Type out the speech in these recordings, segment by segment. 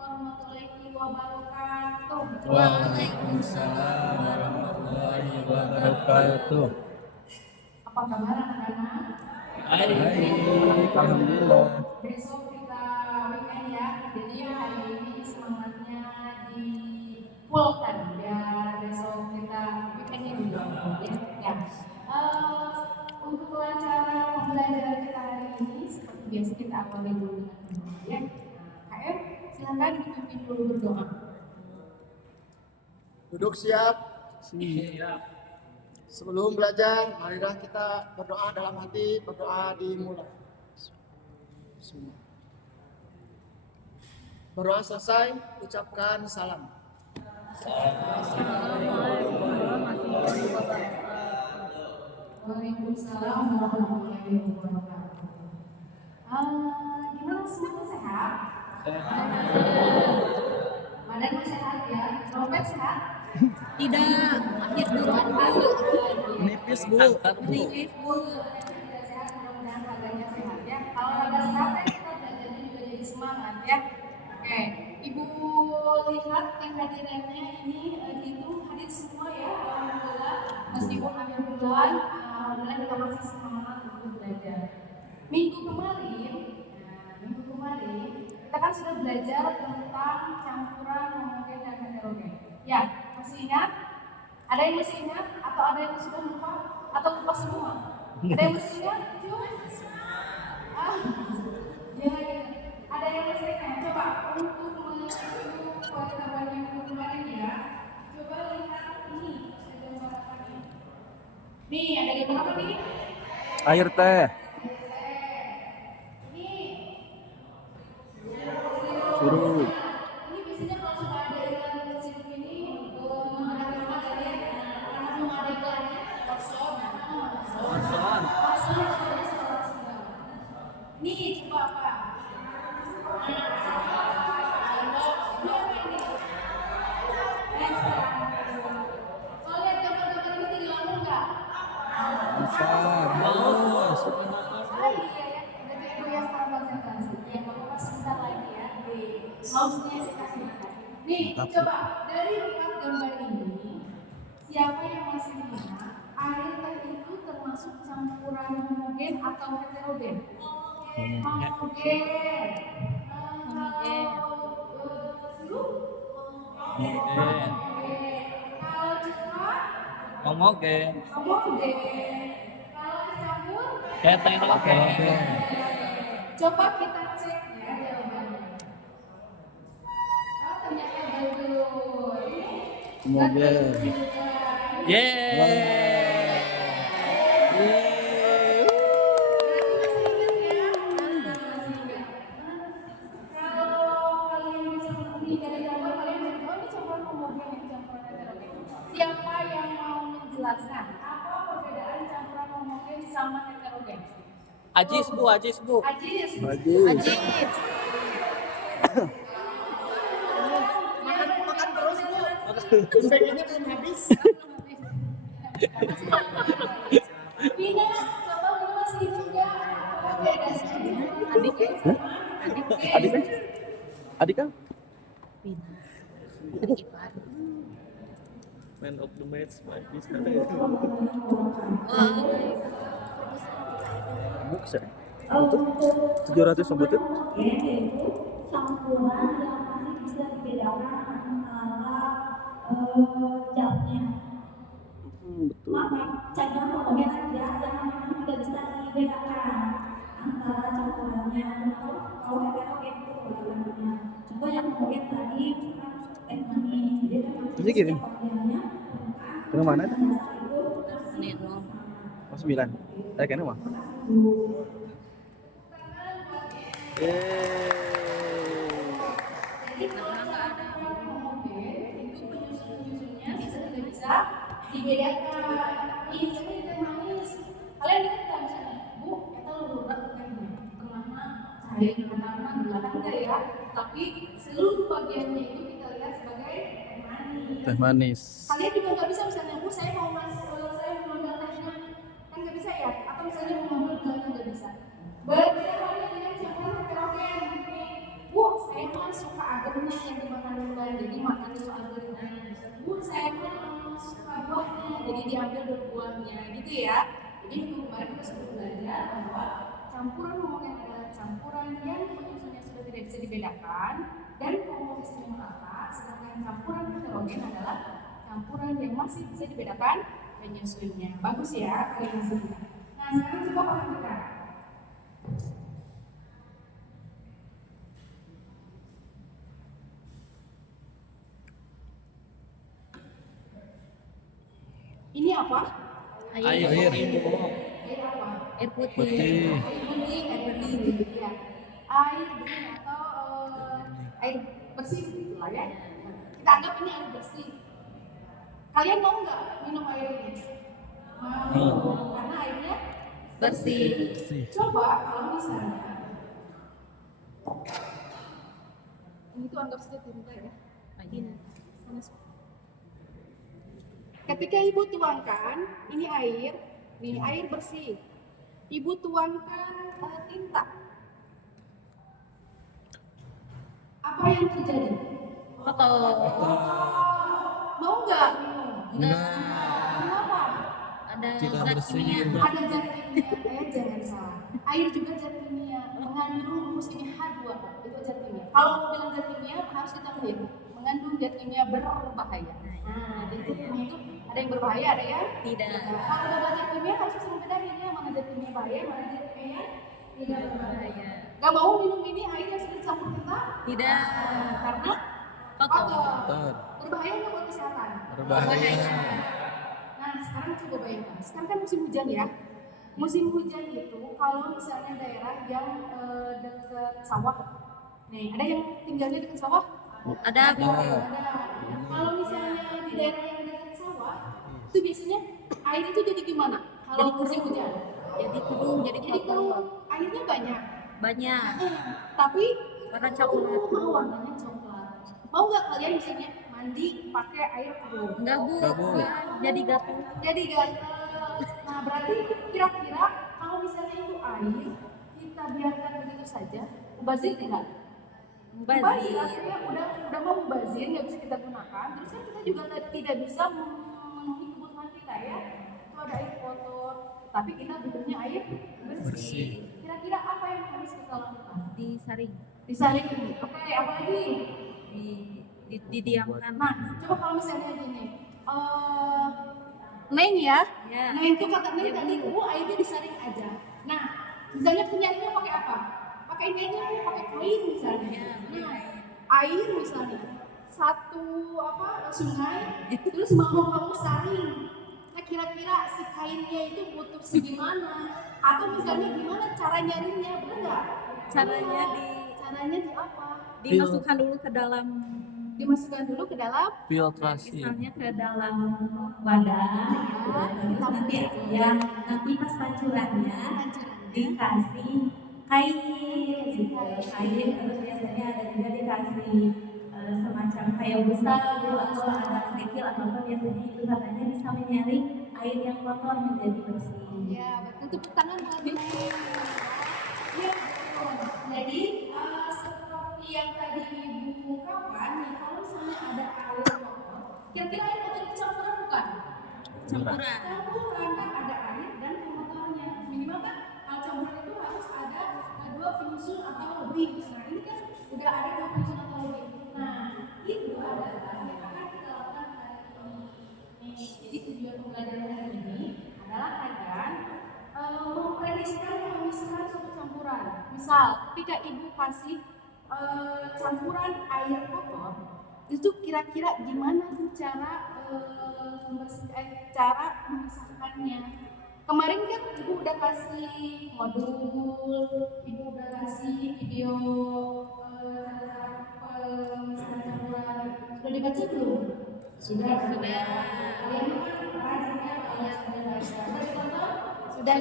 warahmatullahi wabarakatuh. Waalaikumsalam warahmatullahi wabarakatuh. Apa kabar anak-anak? Baik, alhamdulillah. Besok kita weekend ya, jadi hari ini semangatnya di fullkan biar besok kita weekendnya juga ya. Untuk wawancara pembelajaran kita hari ini seperti biasa kita awali dulu dengan berdoa ya. KM silakan dipimpin dulu berdoa. Duduk siap. Siap. Sebelum belajar, marilah kita berdoa dalam hati, berdoa dimulai. Berdoa selesai, ucapkan salam. Waalaikumsalam warahmatullahi wabarakatuh. Gimana semuanya sehat? Badannya sehat ya? Dompet sehat? Tidak, akhir bulan Nipis bu. nipis bu. Tidak sehat, mudah-mudahan badannya sehat ya. Kalau badan sehat kan kita belajarnya juga jadi semangat ya. Oke, Ibu lihat yang hadirannya ini dihitung hadir semua ya. Alhamdulillah, meskipun akhir bulan, alhamdulillah kita masih semangat untuk belajar. Minggu kemarin kita kan sudah belajar tentang campuran homogen dan heterogen. Ya, masih ingat? Ada yang masih ingat? Atau ada yang sudah lupa? Atau lupa semua? Ada yang masih ingat? Ya, ada yang masih ingat? Coba untuk menuju pengetahuan yang kemarin ya. Coba lihat ini, ada gambar apa nih? Nih, ada gambar apa nih? Air teh. Suruh. Ini biasanya kalau sudah ada iklan sirup ini, menggunakan nama ya, karena belum ada iklannya, Orson. Nih, coba apa? Kalau lihat gambar-gambar ini jadi lambung nggak? Bisa. Bagus. Iya ya, berarti kuliah secara konsentrasi. Ya, Bapak sebentar lagi ya. Mouse-nya saya kasih makan. Nih, coba dari 4 gambar ini, siapa yang masih ingat air teh itu termasuk campuran homogen atau heterogen? Homogen. Homogen. Kalau coklat, Homogen. homogen. Kalau dicampur, Heterogen. coba kita cek ya jawabannya. Oh, ternyata betul. Homogen. Yeay. Siapa yang mau menjelaskan apa perbedaan campuran homogen sama heterogen? Ajis bu. Ajis. Ajib. Makan terus bu. Bagiannya belum habis. Bina, coba lu masih juga apa bedanya? Adik kan? Man of the match, my bisa. Buksa. Betul. 700 sebutin. Yaitu campuran yang masih bisa dibedakan antara zatnya. Betul. Campuran homogen saja yang memang tidak bisa dibedakan antara campurannya. Kalau heterogen itu bagaimana? Contoh yang homogen tadi ini dia kan Bisa kirim. bagiannya Ke mana? itu masih Oh 9. Kayaknya mah. Jadi kalau campuran homogen itu penyusun-penyusunnya tidak bisa dibedakan. Ini coba kita manis. Kalian lihat nggak misalnya, Bu, kita lurus tengahnya, tengahnya cair, tengahnya gula enggak ya? Tapi seluruh bagiannya itu kita lihat sebagai teh manis. Teh manis. Kalian juga nggak bisa misalnya, Bu, saya mau ngambil tehnya, kan nggak bisa ya? Atau misalnya mau ngambil gulanya nggak bisa. Berbeda halnya dengan campuran heterogen. Bu, saya mau suka agarnya yang dimakan duluan, jadi makan dulu agarnya. Bu, saya mah suka buahnya, jadi diambil dulu buahnya, gitu ya. Jadi kemarin kita sudah belajar bahwa campuran ngomongin adalah campuran yang penyusunnya sudah tidak bisa dibedakan dan komposisinya merata, sedangkan campuran heterogen adalah campuran yang masih bisa dibedakan penyusunnya. Bagus ya kalian semua. Nah sekarang coba perhatikan. Ini apa? Air. Air. Air apa? Air putih. Putih. Air bening, ya. Air bening atau air bersih gitu lah ya. Kita anggap ini air bersih. Kalian mau nggak minum air ini? Mau. Karena airnya Bersih. Coba kalau misalnya ini tuh anggap saja tinta ya. Ini. Ketika ibu tuangkan, ini air, nih air bersih. Ibu tuangkan tinta. Apa yang terjadi? Kotor. Mau nggak minum? Enggak. Kenapa? Ada Tidak zat bersih. kimia. Ada zat kimia, jangan salah. Air juga zat kimia, mengandung rumus ini H2, itu zat kimia. Kalau mau bilang zat kimia harus ditambahin, mengandung zat kimia berbahaya. Nah, jadi zat kimia itu ada yang berbahaya, ada yang Tidak. Kalau udah zat kimia harus bisa membedahin ya, mana zat kimia bahaya, mana zat kimia tidak berbahaya. Gak mau minum ini air yang sudah dicampur tinta? Tidak. Karena Kotor. Kotor. berbahaya nggak buat kesehatan? Berbahaya. Nah, sekarang coba bayangkan. Sekarang kan musim hujan ya. Musim hujan itu kalau misalnya daerah yang dekat sawah. Nih, ada yang tinggalnya dekat sawah? Ada bu. Ada. Kalau misalnya di daerah yang dekat sawah, itu biasanya air itu jadi gimana? Kalau Jadi musim keruh. hujan. Jadi keruh, jadi Jadi kotor. keruh. Airnya banyak. Banyak. Tapi Warna coklat. warnanya coklat. Mau nggak kalian misalnya mandi pakai air keruh? Enggak bu. Enggak, Bu. Jadi gatel. Jadi gatel. Nah berarti kira-kira kalau misalnya itu air kita biarkan begitu saja, mubazir tidak? Mubazir. Artinya udah mau mubazir, nggak bisa kita gunakan. Terus kan kita juga tidak bisa memenuhi kebutuhan kita ya. Itu ada air kotor, tapi kita butuhnya air bersih. Kira-kira apa yang harus kita lakukan? Disaring. Disaring. Oke, apa lagi? Didiamkan. Nah, coba kalau misalnya gini, Neng ya, Ya. Neng itu kata Neng tadi, airnya disaring aja. Nah, misalnya penyaringnya pakai apa? Pakai ini aja, pakai kain misalnya. Nah, air misalnya satu sungai, terus mau kamu saring. Nah, kira-kira si kainnya itu butuh segimana? Atau misalnya gimana cara nyaringnya, benar nggak? Caranya Caranya di apa? dimasukkan dulu ke dalam, Dimasukkan dulu ke dalam Filtrasi. misalnya ke dalam wadah, Terus nanti pas pancurannya dikasih kain gitu. Kain terus biasanya ada juga dikasih semacam kayak busa atau ada kerikil atau apa, biasanya itu katanya bisa menyaring air yang kotor menjadi bersih. Ya, betul. Tepuk tangan buat Neng. Ya, betul. Jadi seperti yang tadi Ibu ungkapkan nih, kalau misalnya ada air kotor, kira-kira air kotor itu campuran bukan? campuran. Campuran kan ada air dan kotornya. Minimal kan kalau campuran itu harus ada dua penyusun atau lebih. Nah, ini kan udah ada dua penyusun atau lebih. Nah, itu adalah yang akan kita lakukan hari ini. Jadi tujuan pembelajaran hari ini adalah agar memprediksi pemisahan suatu campuran. Misal, ketika ibu kasih campuran air kotor, itu kira-kira gimana tuh cara cara memisahkannya? Kemarin kan ibu udah kasih modul, ibu udah kasih video cara pemisahan campuran. Sudah dibaca belum? Sudah. Kalian kan rajin ya, sudah baca. Sudah ditonton? Sudah.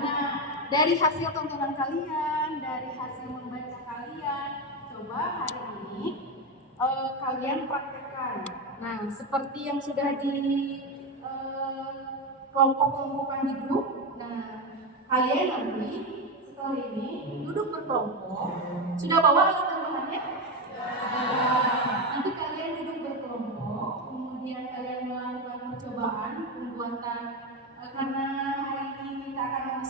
Nah, dari hasil tontonan kalian, dari hasil membaca kalian, coba hari ini kalian praktekkan. Nah, seperti yang sudah di kelompok-kelompokan di grup. Nah, kalian nanti setelah ini duduk berkelompok. Sudah bawa alat tambahannya?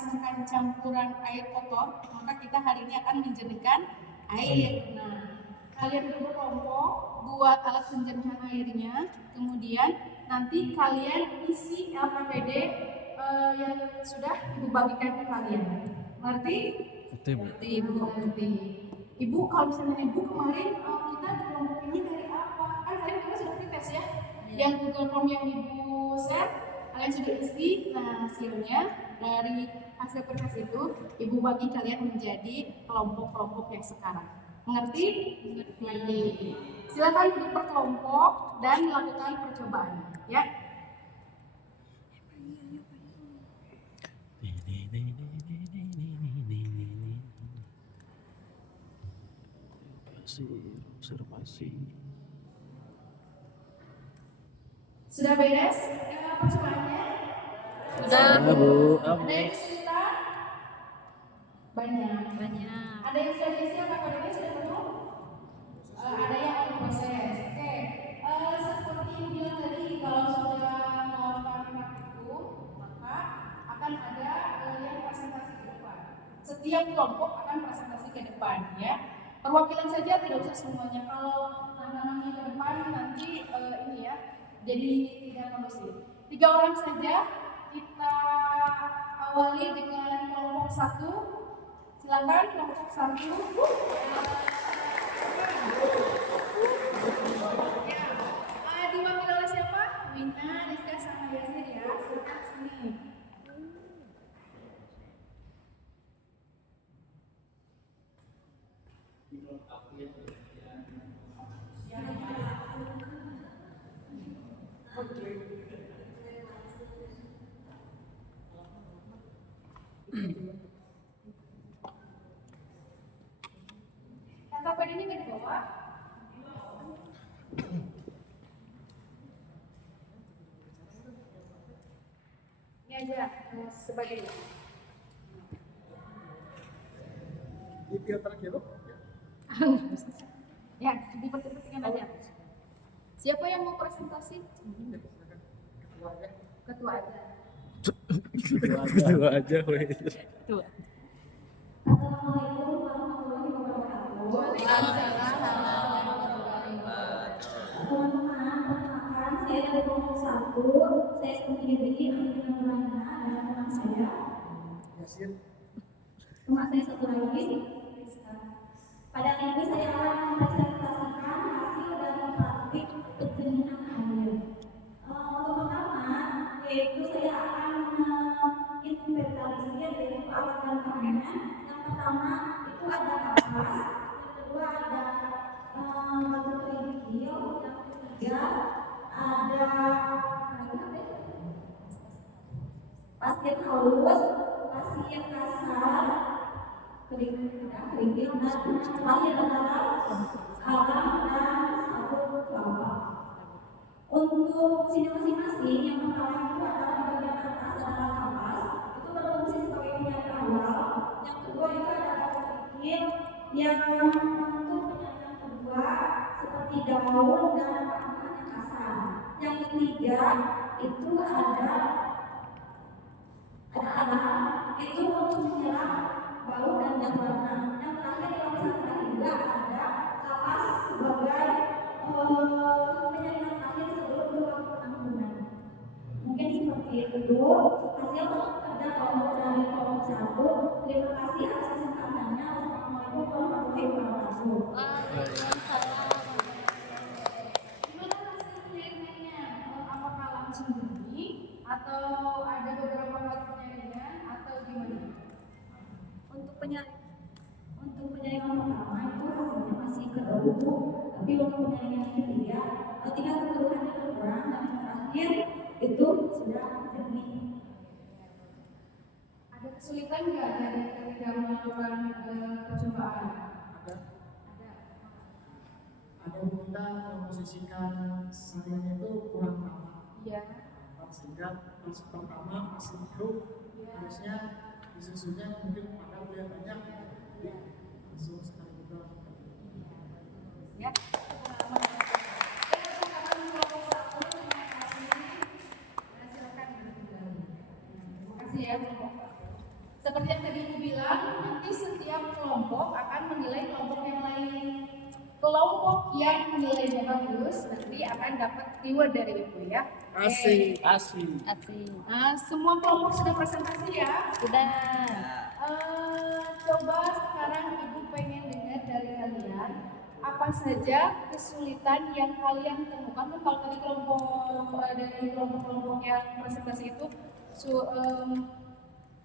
merasakan campuran air kotor, maka kita hari ini akan menjernihkan air. Nah, kalian duduk berkelompok, buat alat penjernihan airnya, kemudian nanti kalian isi LKPD yang sudah Ibu bagikan ke kalian. Ngerti? Ngerti, Bu. Ngerti, Ibu. Ngerti. Ibu, kalau misalnya Ibu kemarin kita di kelompok ini dari apa? Kan kalian juga sudah tes ya? Yang Google Form yang Ibu share, kalian sudah isi. Nah, hasilnya dari hasil tes itu, Ibu bagi kalian menjadi kelompok-kelompok yang sekarang. Mengerti? Mengerti. Silakan duduk per kelompok dan lakukan percobaan, ya. Observasi. Sudah beres percobaannya? Sudah. Bu. Ada yang kesulitan? Banyak. Banyak. Ada yang sudah diisi apa kodenya sudah penuh? Ada yang on proses. Oke. Seperti yang bilang tadi, kalau sudah melakukan praktikum, maka akan ada yang presentasi ke depan. Setiap kelompok akan presentasi ke depan, ya. Perwakilan saja, tidak usah semuanya. Kalau nama-namanya ke depan nanti ini ya, jadi tidak kondusif. 3 orang saja. Kita awali dengan kelompok 1. Silakan kelompok 1. Ya, diwakili oleh siapa? Wina, Rizka, sama Yasir ya. Silakan sini. LKPD-nya nggak dibawa? Ini aja sebagai Di filter gitu. ya, dipresentasikan aja. Siapa yang mau presentasi? Ketua aja. Ketua aja, weh. Tuh. Assalamualaikum warahmatullahi wabarakatuh. Teman-teman, perkenalkan saya dari kelompok 1. Saya seperti diberi Alina Nurana dan teman saya. Yasir. Teman saya satu lagi. Pada kali ini saya akan mempresentasikan hasil dari praktik penjernihan air. Untuk pertama, yaitu saya akan menginventarisir yaitu alat dan bahannya. Yang pertama itu ada kapas, yang kedua ada batu kerikil, yang ketiga ada pasir halus, pasir kasar, kerikil dan terakhir adalah alam dan sabun kelapa. Untuk fungsinya masing-masing, yang pertama itu adalah di bagian atas adalah kapas, itu berfungsi sebagai penyaring awal. Yang kedua itu ada batu kerikil yang untuk penyaringan kedua seperti daun dan bahan-bahan yang kasar. Yang ketiga itu ada alam, itu untuk menyerap bau dan zat warna. Yang terakhir di lapisan terakhir juga ada kapas sebagai penyaringan terakhir sebelum dilakukan penampungan. Mungkin seperti itu hasil kerja kelompok dari kelompok 1. Terima kasih atas kesempatannya. Wassalamualaikum warahmatullahi wabarakatuh. Gimana hasil penyaringannya? Apakah langsung jernih atau ada beberapa kali penyaringan atau gimana? Untuk penyaringan pertama itu hasilnya masih keruh, tapi untuk penyaringan yang ketiga tingkat keruhannya berkurang dan yang terakhir itu sudah jernih. Ada kesulitan nggak dari ketika melakukan percobaan? Ada. Ada kita memposisikan sayanya itu kurang lama. Iya. Sehingga masuk pertama masih keruh. Harusnya disusunnya mungkin pada bulan banyak. Langsung sekali juga. Ya. Terima kasih ya. kelompok yang nilainya bagus nanti akan dapat reward dari ibu ya. Asik. Asik. Semua kelompok sudah presentasi ya. Sudah. Coba sekarang ibu pengen dengar dari kalian apa saja kesulitan yang kalian temukan. Kan kalau tadi dari kelompok-kelompok yang presentasi itu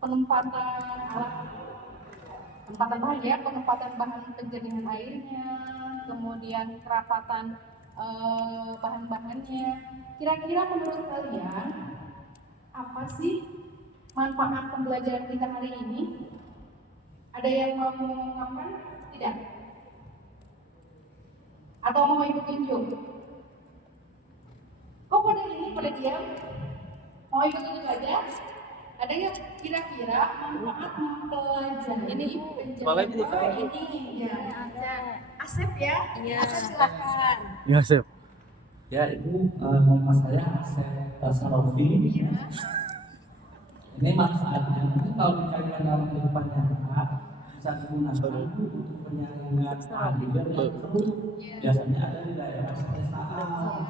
penempatan alat, penempatan bahan ya, penempatan bahan penjaringan airnya, kemudian kerapatan bahan-bahannya. Kira-kira menurut kalian apa sih manfaat pembelajaran kita hari ini? Ada yang mau mengungkapkan? Tidak? Atau mau ikut tunjuk? Kok pada ini pada diam? Mau ikut tunjuk aja? Ada yang kira-kira manfaat mempelajari Ini, boleh ini, ini ya, ada Asep ya? Iya. Asep silakan. Ya, Sep. Ya, Ibu, nama saya Asep Sarofi. Ini manfaatnya, mungkin kalau dikaitkan dalam kehidupan nyata, bisa digunakan untuk penyaringan air yang keruh. Biasanya ada di daerah pedesaan.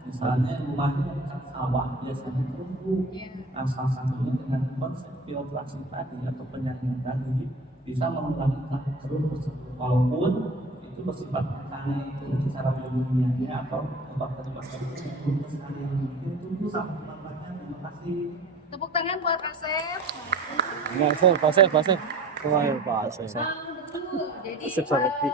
Misalnya rumahnya dekat sawah, biasanya keruh. Nah, salah satunya dengan konsep filtrasi tadi atau penyaringan tadi bisa mengurangi tahap keruh tersebut. Walaupun itu bersifat mekanik secara biokimia atau bakteri-bakteri yang itu sangat manfaatnya. Terima kasih. Tepuk tangan buat Asep. Enggak, Sep. Wah, Pak Sep. Betul. Jadi Asep Sarofi.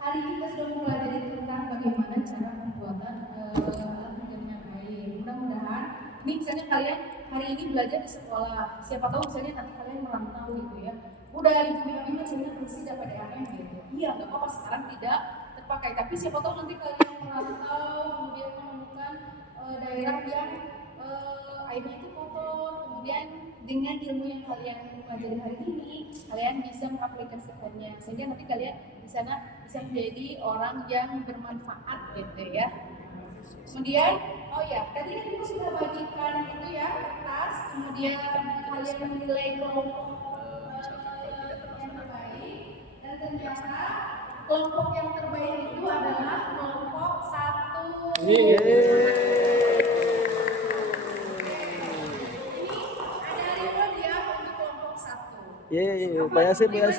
hari ini kita sudah mempelajari tentang bagaimana cara pembuatan alat penjaringan air. Mudah-mudahan ini misalnya kalian hari ini belajar di sekolah. Siapa tahu misalnya nanti kalian merantau gitu ya. Udah ibu misalnya bersih dapat DRM gitu. Iya, nggak apa-apa sekarang tidak terpakai. Tapi siapa tahu nanti kalian merantau kemudian menemukan daerah yang airnya itu kotor, kemudian dengan ilmu yang kalian pelajari hari ini, kalian bisa mengaplikasikannya sehingga nanti kalian di sana bisa menjadi orang yang bermanfaat gitu ya. Kemudian, oh ya, tadi kan kita sudah bagikan itu ya kertas, kemudian kalian menilai kelompok yang terbaik dan ternyata kelompok yang terbaik itu adalah kelompok 1. Yeay, Pak Yasin. Yes.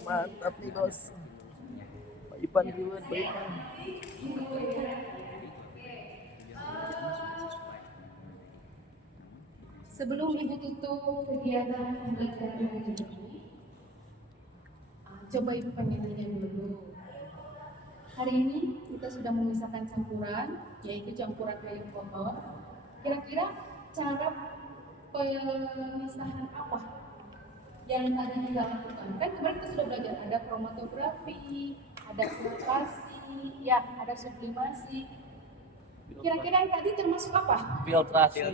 Mantap nih, Bos. Pak Ipan. Sebelum ibu tutup kegiatan pembelajaran hari ini, coba ibu pengen tanya dulu. Hari ini kita sudah memisahkan campuran, yaitu campuran kayu kotor. Kira-kira cara pemisahan apa yang tadi kita lakukan? Kan kemarin kita sudah belajar ada kromatografi, ada filtrasi, ya ada sublimasi. Kira-kira yang tadi termasuk apa? Filtrasi.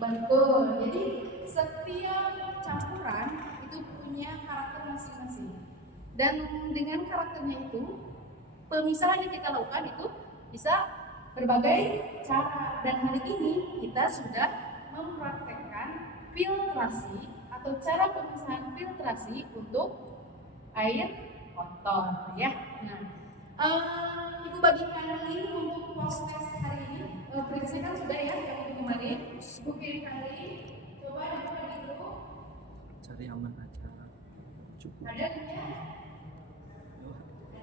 Betul. Jadi setiap campuran itu punya karakter masing-masing. Dan dengan karakternya itu, pemisahan yang kita lakukan itu bisa berbagai cara. Dan hari ini kita sudah mempraktekkan filtrasi atau cara pemisahan filtrasi untuk air kotor ya. Nah, ibu bagikan link untuk post test hari ini. Prinsipnya kan sudah ya yang itu kemarin. Ibu kirimkan link. Coba dibuka dulu. Cari aman aja. Cukup. Ada linknya?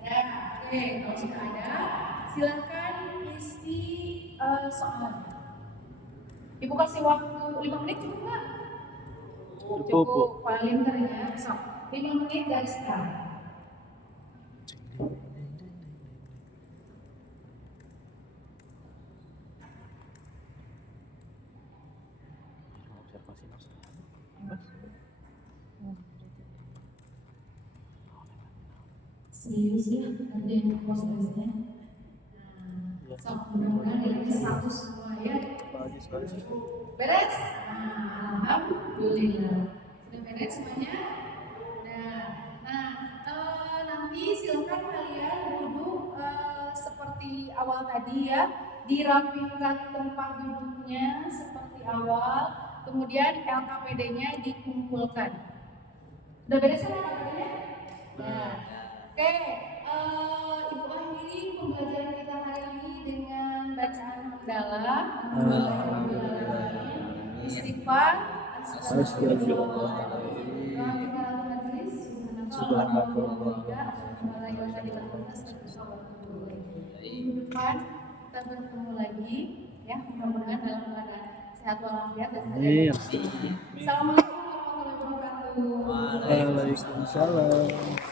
Ada. Oke, kalau sudah ada, silakan isi soalnya. Ibu kasih waktu 5 menit cukup nggak? Cukup, Bu. Paling ternyata so, 5 menit dari sekarang. Observasi masalah. Serius ya, ada yang prosesnya. So, mudah-mudahan nilainya 100 semua ya. Bagus sekali. Beres? Alhamdulillah. Sudah beres semuanya? Nanti silakan kalian duduk seperti awal tadi ya. Dirapikan tempat duduknya seperti awal, kemudian LKPD-nya dikumpulkan. Udah beres kan LKPD-nya? Ya. Oke, Ibu akhiri pembelajaran kita hari ini dengan bacaan hamdalah. Istighfar. Minggu depan kita bertemu lagi ya, mudah-mudahan dalam keadaan sehat walafiat dan Amin. Assalamualaikum warahmatullahi wabarakatuh. Waalaikumsalam.